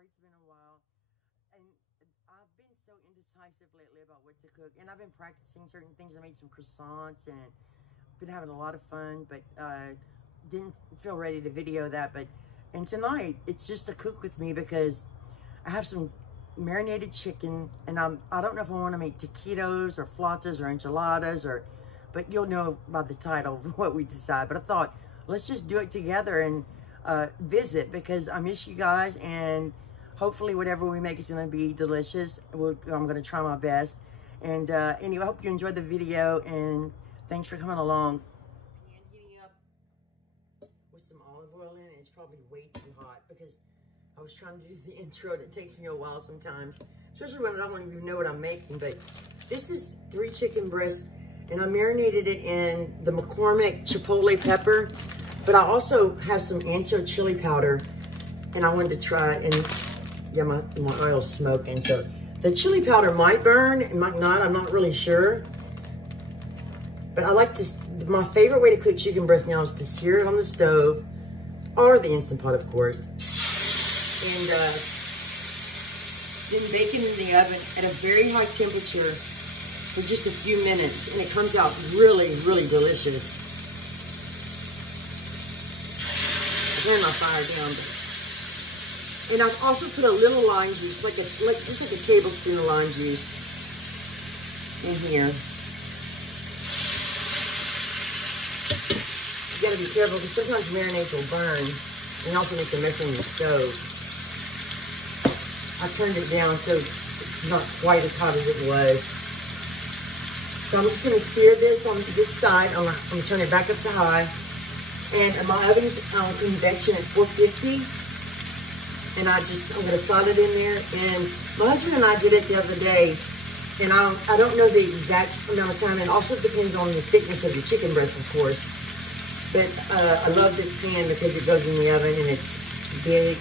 sorry it's been a while. And I've been so indecisive lately about what to cook. And I've been practicing certain things. I made some croissants and been having a lot of fun, but didn't feel ready to video that. And tonight, it's just a cook with me because I have some marinated chicken, and I don't know if I want to make taquitos or flautas or enchiladas, but you'll know by the title what we decide. But I thought, let's just do it together and visit, because I miss you guys, and hopefully whatever we make is going to be delicious. I'm going to try my best. And anyway, I hope you enjoyed the video, and thanks for coming along. Pan heating up with some olive oil in it. It's probably way too hot because I was trying to do the intro, and it takes me a while sometimes, especially when I don't even know what I'm making. But this is 3 chicken breasts, and I marinated it in the McCormick Chipotle pepper, but I also have some ancho chili powder, and I wanted to try it. And yeah, my oil's smoking, so the chili powder might burn, it might not, I'm not really sure. But I like to, my favorite way to cook chicken breast now is to sear it on the stove, or the Instant Pot, of course. And then bake it in the oven at a very high temperature for just a few minutes, and it comes out really, really delicious. I turned my fire down, and I've also put a little lime juice, just like a tablespoon of lime juice in here. You gotta be careful because sometimes marinades will burn, and also make a mess on your stove. I turned it down so it's not quite as hot as it was. So I'm just going to sear this on this side. I'm going to turn it back up to high. And my oven is on convection at 450. And I'm going to slide it in there. And my husband and I did it the other day. And I don't know the exact amount of time. And also it depends on the thickness of your chicken breast, of course. But I love this pan because it goes in the oven and it's big.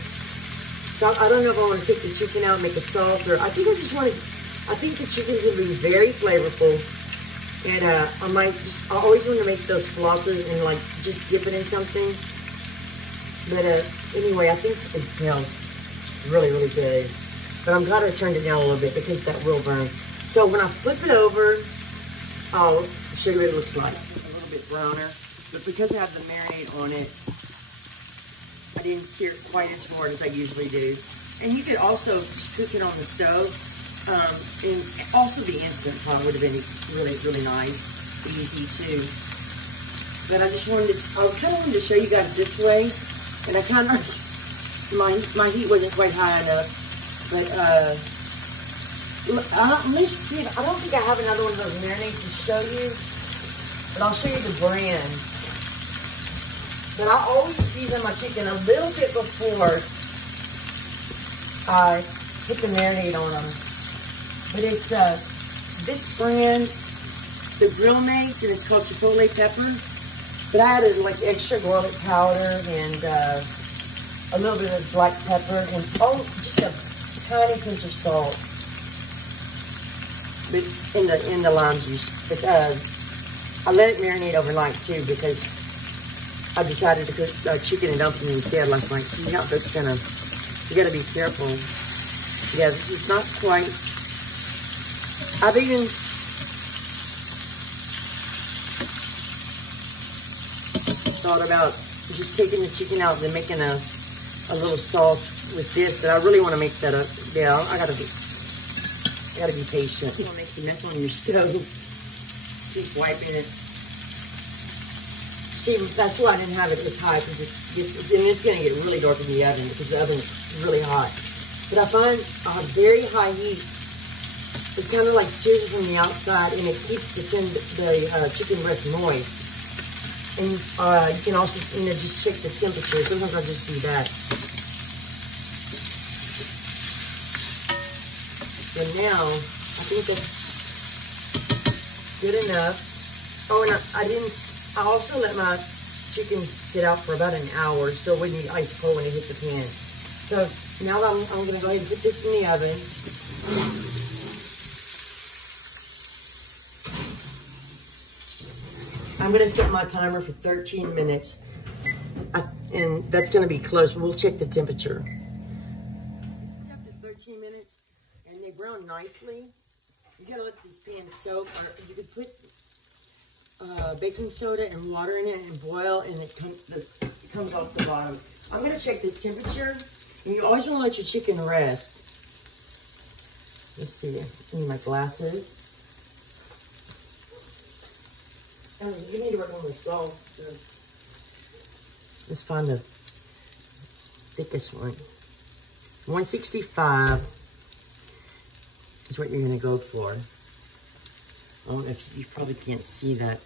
So I don't know if I want to take the chicken out and make a sauce, or I think the chicken's going to be very flavorful. And I always want to make those flautas and like just dip it in something. But anyway, I think it smells really, really good. But I'm glad I turned it down a little bit because that will burn. So when I flip it over, I'll show you what it looks like. A little bit browner, but because I have the marinade on it, I didn't sear it quite as hard as I usually do. And you could also just cook it on the stove. And also the Instant Pot would have been really, really nice, easy too. But I kind of wanted to show you guys this way. And I kind of, my heat wasn't quite high enough. But let me see, I don't think I have another one of those marinades to show you. But I'll show you the brand. But I always season my chicken a little bit before I put the marinade on them. But it's this brand, the Grill Mates, and it's called Chipotle Pepper. But I added like extra garlic powder and a little bit of black pepper and just a tiny pinch of salt. But in the lime juice. But I let it marinate overnight too because I decided to cook chicken and dumplings instead last night. So yeah, that's you gotta be careful. Yeah, this is not quite. I've even thought about just taking the chicken out and making a little sauce with this, but I really want to make that up. Yeah, I gotta be patient. You don't make a mess on your stove. Keep wiping it. See, that's why I didn't have it this high, because it's going to get really dark in the oven because the oven is really hot. But I find a very high heat, it kind of like sears it from the outside, and it keeps the chicken breast moist. And you can also, just check the temperature. Sometimes I just do that. And now, I think that's good enough. Oh, and I also let my chicken sit out for about an hour so it wouldn't be ice cold when it hit the pan. So now I'm going to go ahead and put this in the oven. I'm going to set my timer for 13 minutes. And that's going to be close. We'll check the temperature. brown nicely, you gotta let this pan soak, or you could put baking soda and water in it and boil, and it comes off the bottom. I'm gonna check the temperature, and you always wanna let your chicken rest. Let's see, I need my glasses. And you need to work on the sauce too. Let's find the thickest one. 165 is what you're gonna go for. I don't know if you probably can't see that.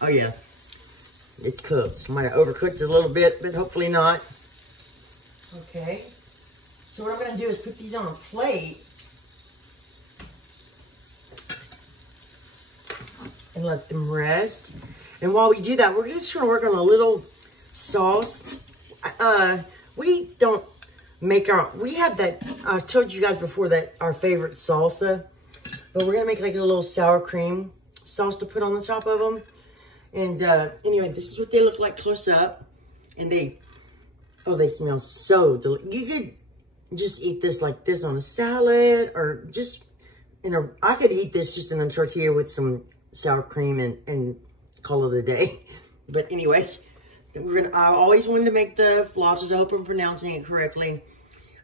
Oh yeah, it's cooked. Might have overcooked it a little bit, but hopefully not. Okay, so what I'm gonna do is put these on a plate and let them rest. And while we do that, we're just gonna work on a little sauce. We don't make we have that, I've told you guys before that our favorite salsa, but we're gonna make like a little sour cream sauce to put on the top of them. And anyway, this is what they look like close up. And they smell so delicious. You could just eat this like this on a salad, or just I could eat this just in a tortilla with some sour cream and call it a day. But anyway, I always wanted to make the flautas. I hope I'm pronouncing it correctly.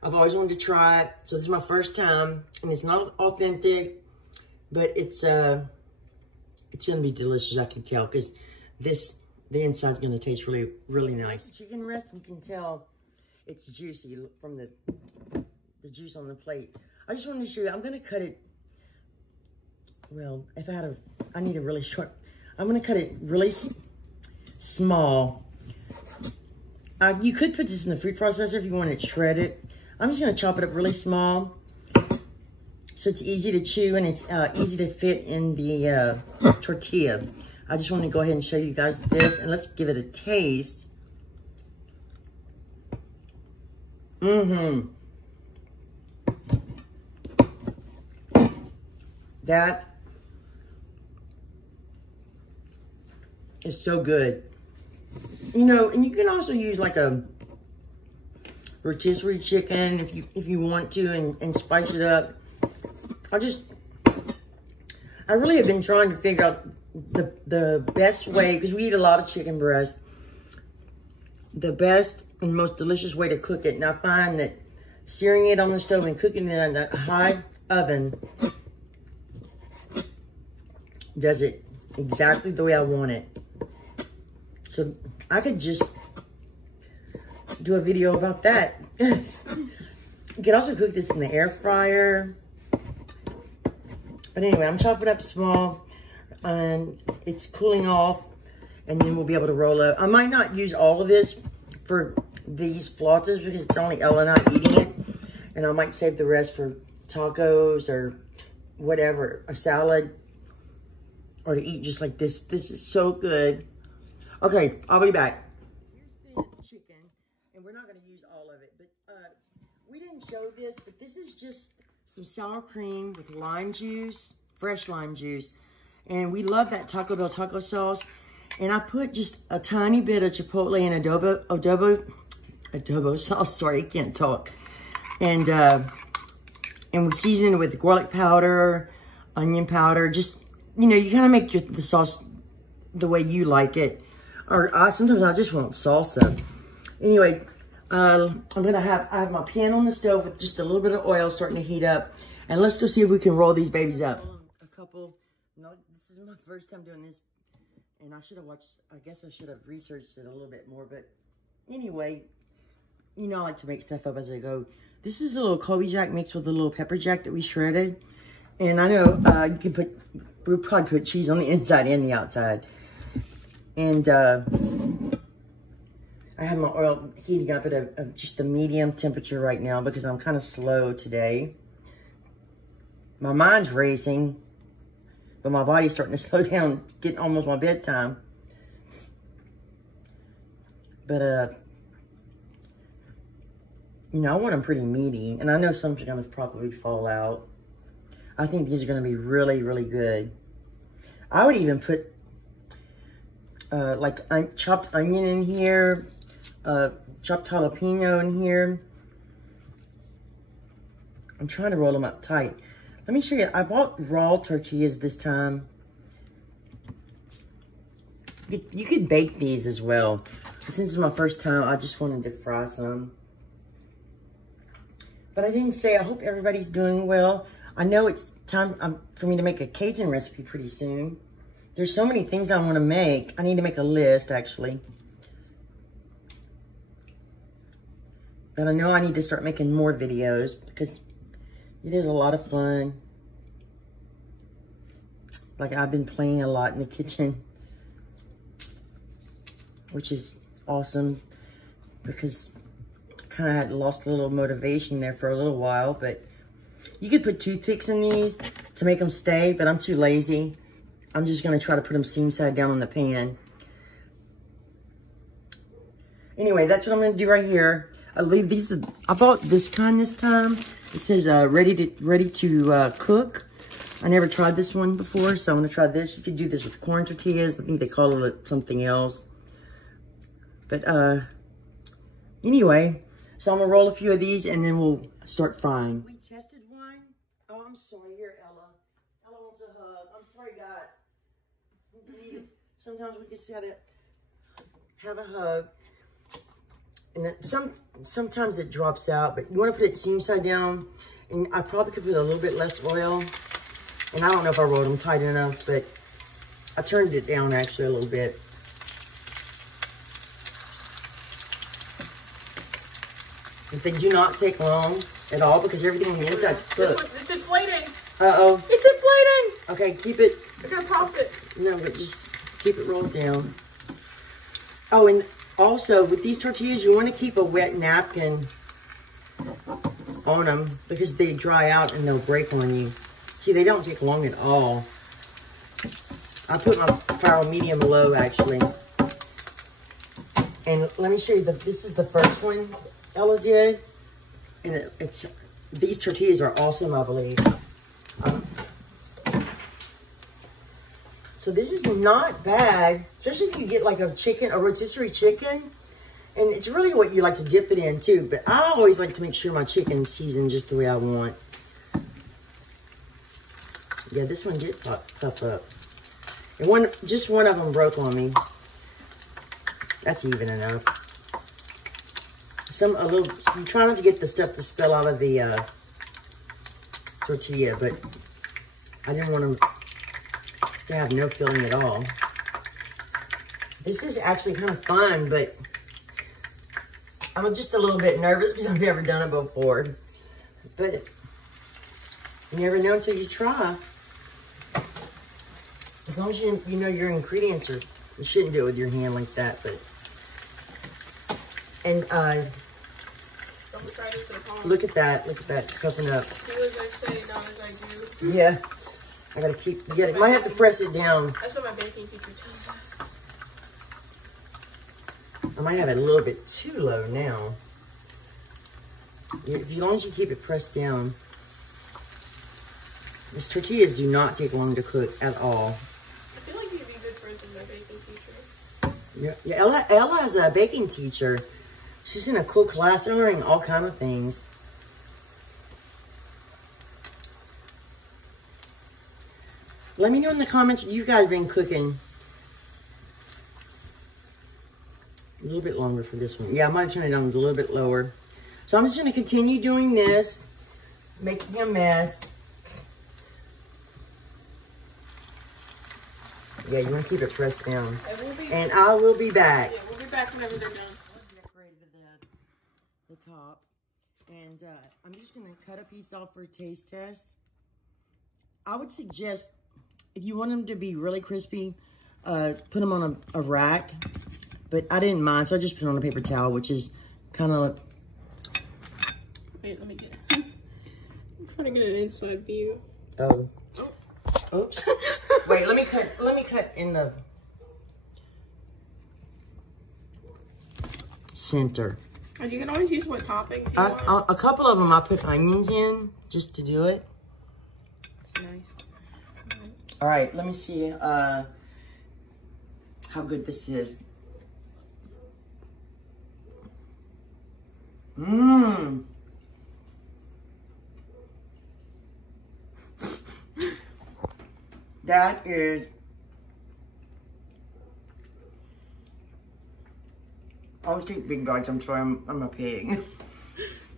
I've always wanted to try it. So this is my first time, and it's not authentic, but it's gonna be delicious, I can tell, because the inside's gonna taste really, really nice. Chicken breast, you can tell it's juicy from the juice on the plate. I just wanted to show you, I'm gonna cut it, well, I need a really short, I'm gonna cut it really small. You could put this in the food processor if you want to shred it. I'm just gonna chop it up really small, so it's easy to chew and it's easy to fit in the tortilla. I just want to go ahead and show you guys this, and let's give it a taste. That is so good. You know, and you can also use like a rotisserie chicken if you want to, and spice it up. I really have been trying to figure out the best way, because we eat a lot of chicken breast, the best and most delicious way to cook it. And I find that searing it on the stove and cooking it in a high oven does it exactly the way I want it. So I could just do a video about that. You could also cook this in the air fryer. But anyway, I'm chopping up small, and it's cooling off, and then we'll be able to roll up. I might not use all of this for these flautas because it's only Ella and I eating it, and I might save the rest for tacos or whatever, a salad, or to eat just like this. This is so good. Okay, I'll be back. Here's the chicken, and we're not going to use all of it, but we didn't show this, but this is just some sour cream with lime juice, fresh lime juice, and we love that Taco Bell taco sauce. And I put just a tiny bit of chipotle and adobo sauce. Sorry, I can't talk. And we season it with garlic powder, onion powder. Just, you know, you kind of make the sauce the way you like it. Or sometimes I just want salsa. Anyway, I have my pan on the stove with just a little bit of oil starting to heat up. And let's go see if we can roll these babies up. This is my first time doing this. And I should have I guess I should have researched it a little bit more. But anyway, you know I like to make stuff up as I go. This is a little Kobe Jack mixed with a little pepper jack that we shredded. And I know you can we'll probably put cheese on the inside and the outside. And I have my oil heating up at just a medium temperature right now because I'm kind of slow today. My mind's racing, but my body's starting to slow down. It's getting almost my bedtime. But, you know, I want them pretty meaty. And I know some are going to probably fall out. I think these are going to be really, really good. I would even put, like, chopped onion in here. Chopped jalapeno in here. I'm trying to roll them up tight. Let me show you. I bought raw tortillas this time. You could bake these as well. But since it's my first time, I just wanted to fry some. But I didn't say, I hope everybody's doing well. I know it's time for me to make a Cajun recipe pretty soon. There's so many things I want to make. I need to make a list, actually. But I know I need to start making more videos because it is a lot of fun. Like, I've been playing a lot in the kitchen, which is awesome because I kind of had lost a little motivation there for a little while. But you could put toothpicks in these to make them stay, but I'm too lazy. I'm just going to try to put them seam side down on the pan. Anyway, that's what I'm going to do right here. I bought this kind this time. It says ready to cook. I never tried this one before, so I'm going to try this. You could do this with corn tortillas. I think they call it something else. But anyway, so I'm going to roll a few of these and then we'll start frying. We tested one. Oh, I'm sorry. Here, Ella. Ella wants a hug. I'm sorry, guys. Sometimes we just gotta have a hug. And sometimes it drops out, but you want to put it seam side down. And I probably could put a little bit less oil. And I don't know if I rolled them tight enough, but I turned it down actually a little bit. But they do not take long at all because everything on the inside's cooked. It's inflating. Uh-oh. It's inflating. Okay, keep it. We're gonna pop it. No, but just keep it rolled down. Oh, and also, with these tortillas, you want to keep a wet napkin on them because they dry out and they'll break on you. See, they don't take long at all. I put my fire on medium low, actually. And let me show you, this is the first one Ella did. And these tortillas are awesome, I believe. So this is not bad, especially if you get like a rotisserie chicken. And it's really what you like to dip it in too. But I always like to make sure my chicken's seasoned just the way I want. Yeah, this one did puff up. And just one of them broke on me. That's even enough. You try not to get the stuff to spill out of the tortilla, but I didn't want them to have no filling at all. This is actually kind of fun, but I'm just a little bit nervous because I've never done it before. But you never know until you try. As long as you know your ingredients, you shouldn't do it with your hand like that. But look at that cupping up. Do as I say, not as I do. Yeah. I gotta might have to press it down. That's what my baking teacher tells us. I might have it a little bit too low now. As long as you keep it pressed down. These tortillas do not take long to cook at all. I feel like you'd be good friends with my baking teacher. Yeah, Ella has a baking teacher. She's in a cool class. They're learning all kinds of things. Let me know in the comments what you guys been cooking. A little bit longer for this one. Yeah, I might turn it down a little bit lower. So I'm just going to continue doing this, making a mess. Yeah, you want to keep it pressed down. And I will be back. Yeah, we'll be back whenever they're done. I decorated the top. And I'm just going to cut a piece off for a taste test. I would suggest, if you want them to be really crispy, put them on a rack. But I didn't mind, so I just put it on a paper towel, which is kind of... Wait, let me get it. I'm trying to get an inside view. Oh. Oops. Wait, let me cut in the center. And you can always use what toppings you want. A couple of them I put onions in, just to do it. That's nice. All right, let me see how good this is. Mmm. that is, I always take big bites. I'm sorry, I'm a pig.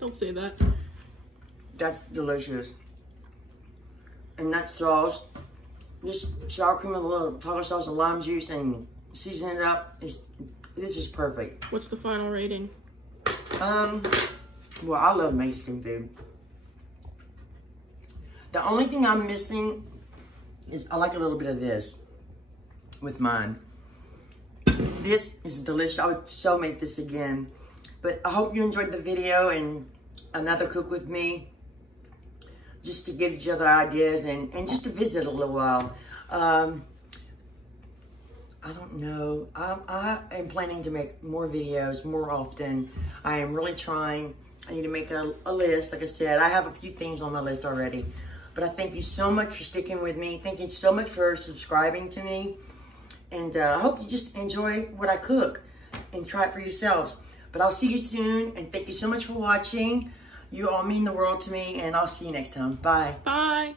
Don't say that. That's delicious. And that sauce, just sour cream with a little taco sauce and lime juice and season it up. This is perfect. What's the final rating? Well, I love Mexican food. The only thing I'm missing is I like a little bit of this with mine. This is delicious. I would so make this again. But I hope you enjoyed the video and another cook with me. Just to give each other ideas and just to visit a little while. I don't know. I am planning to make more videos more often. I am really trying. I need to make a list. Like I said, I have a few things on my list already. But I thank you so much for sticking with me. Thank you so much for subscribing to me. And I hope you just enjoy what I cook and try it for yourselves. But I'll see you soon. And thank you so much for watching. You all mean the world to me. And I'll see you next time. Bye. Bye.